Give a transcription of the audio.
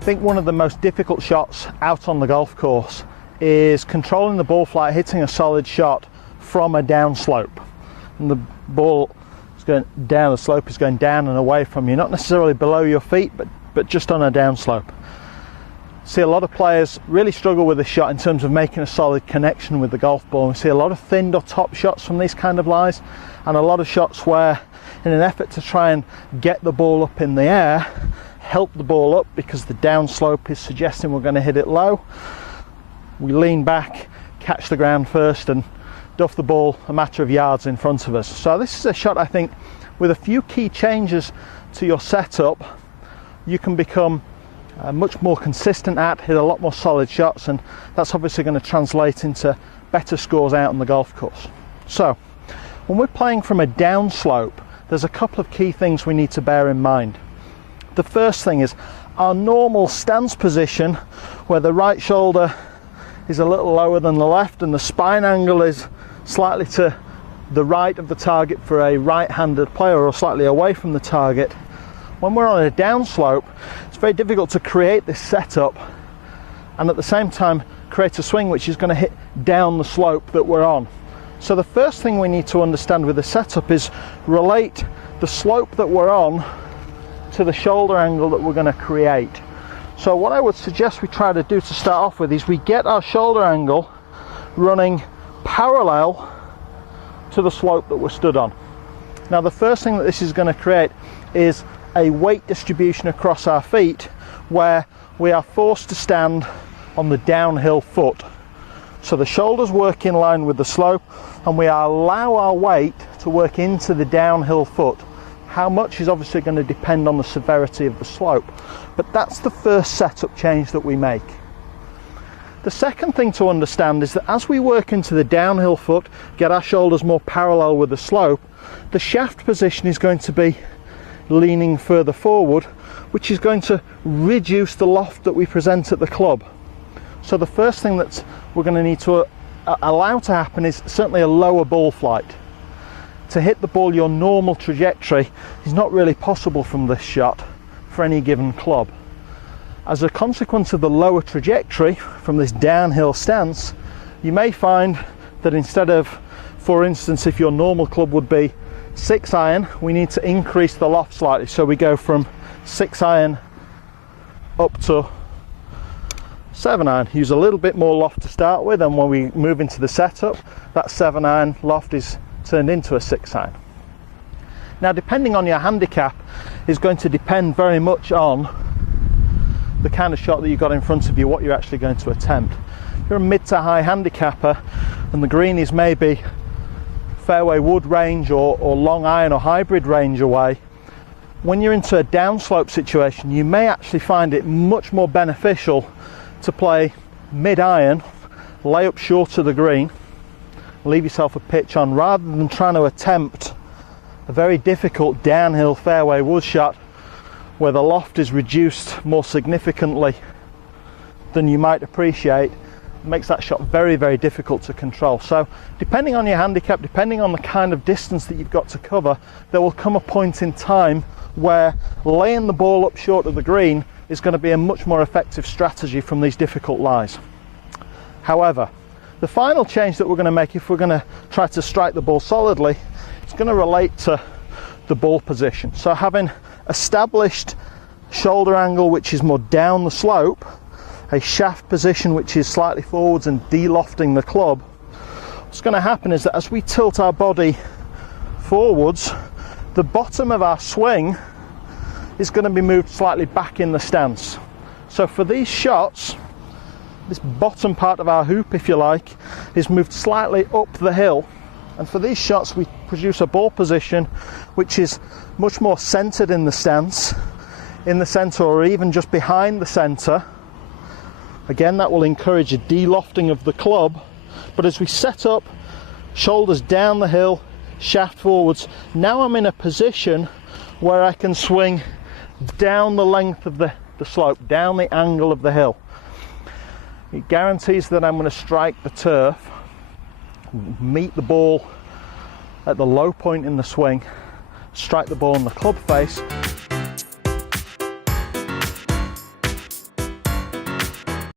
I think one of the most difficult shots out on the golf course is controlling the ball flight, hitting a solid shot from a downslope. And the ball is going down, the slope is going down and away from you, not necessarily below your feet, but just on a downslope. See a lot of players really struggle with this shot in terms of making a solid connection with the golf ball. We see a lot of thinned or top shots from these kind of lies, and a lot of shots where, in an effort to try and get the ball up in the air, help the ball up because the downslope is suggesting we're going to hit it low, we lean back, catch the ground first and duff the ball a matter of yards in front of us. So this is a shot, I think, with a few key changes to your setup, you can become much more consistent at, hit a lot more solid shots, and that's obviously going to translate into better scores out on the golf course. So when we're playing from a downslope, there's a couple of key things we need to bear in mind. The first thing is our normal stance position, where the right shoulder is a little lower than the left and the spine angle is slightly to the right of the target for a right-handed player, or slightly away from the target. When we're on a downslope, it's very difficult to create this setup and at the same time create a swing which is going to hit down the slope that we're on. So the first thing we need to understand with the setup is relate the slope that we're on to the shoulder angle that we're going to create. So what I would suggest we try to do to start off with is we get our shoulder angle running parallel to the slope that we're stood on. Now the first thing that this is going to create is a weight distribution across our feet where we are forced to stand on the downhill foot. So the shoulders work in line with the slope and we allow our weight to work into the downhill foot. How much is obviously going to depend on the severity of the slope, but that's the first setup change that we make. The second thing to understand is that as we work into the downhill foot, get our shoulders more parallel with the slope, the shaft position is going to be leaning further forward, which is going to reduce the loft that we present at the club. So the first thing that we're going to need to allow to happen is certainly a lower ball flight. To hit the ball your normal trajectory is not really possible from this shot for any given club. As a consequence of the lower trajectory from this downhill stance, you may find that instead of, for instance, if your normal club would be 6 iron, we need to increase the loft slightly. So we go from 6 iron up to 7 iron. Use a little bit more loft to start with, and when we move into the setup, that 7 iron loft is turned into a 6 iron. Now depending on your handicap is going to depend very much on the kind of shot that you've got in front of you, what you're actually going to attempt. If you're a mid to high handicapper and the green is maybe fairway wood range or long iron or hybrid range away, when you're into a downslope situation you may actually find it much more beneficial to play mid iron, lay up short of the green, leave yourself a pitch on, rather than trying to attempt a very difficult downhill fairway wood shot where the loft is reduced more significantly than you might appreciate. It makes that shot very, very difficult to control. So depending on your handicap, depending on the kind of distance that you've got to cover, there will come a point in time where laying the ball up short of the green is going to be a much more effective strategy from these difficult lies. However, the final change that we're going to make if we're going to try to strike the ball solidly, it's going to relate to the ball position. So having established shoulder angle which is more down the slope, a shaft position which is slightly forwards and de-lofting the club, what's going to happen is that as we tilt our body forwards, the bottom of our swing is going to be moved slightly back in the stance. So for these shots, this bottom part of our hoop, if you like, is moved slightly up the hill, and for these shots we produce a ball position which is much more centered in the stance, in the center or even just behind the center. Again, that will encourage a de-lofting of the club, but as we set up, shoulders down the hill, shaft forwards, now I'm in a position where I can swing down the length of the slope, down the angle of the hill. It guarantees that I'm going to strike the turf, meet the ball at the low point in the swing, strike the ball in the club face,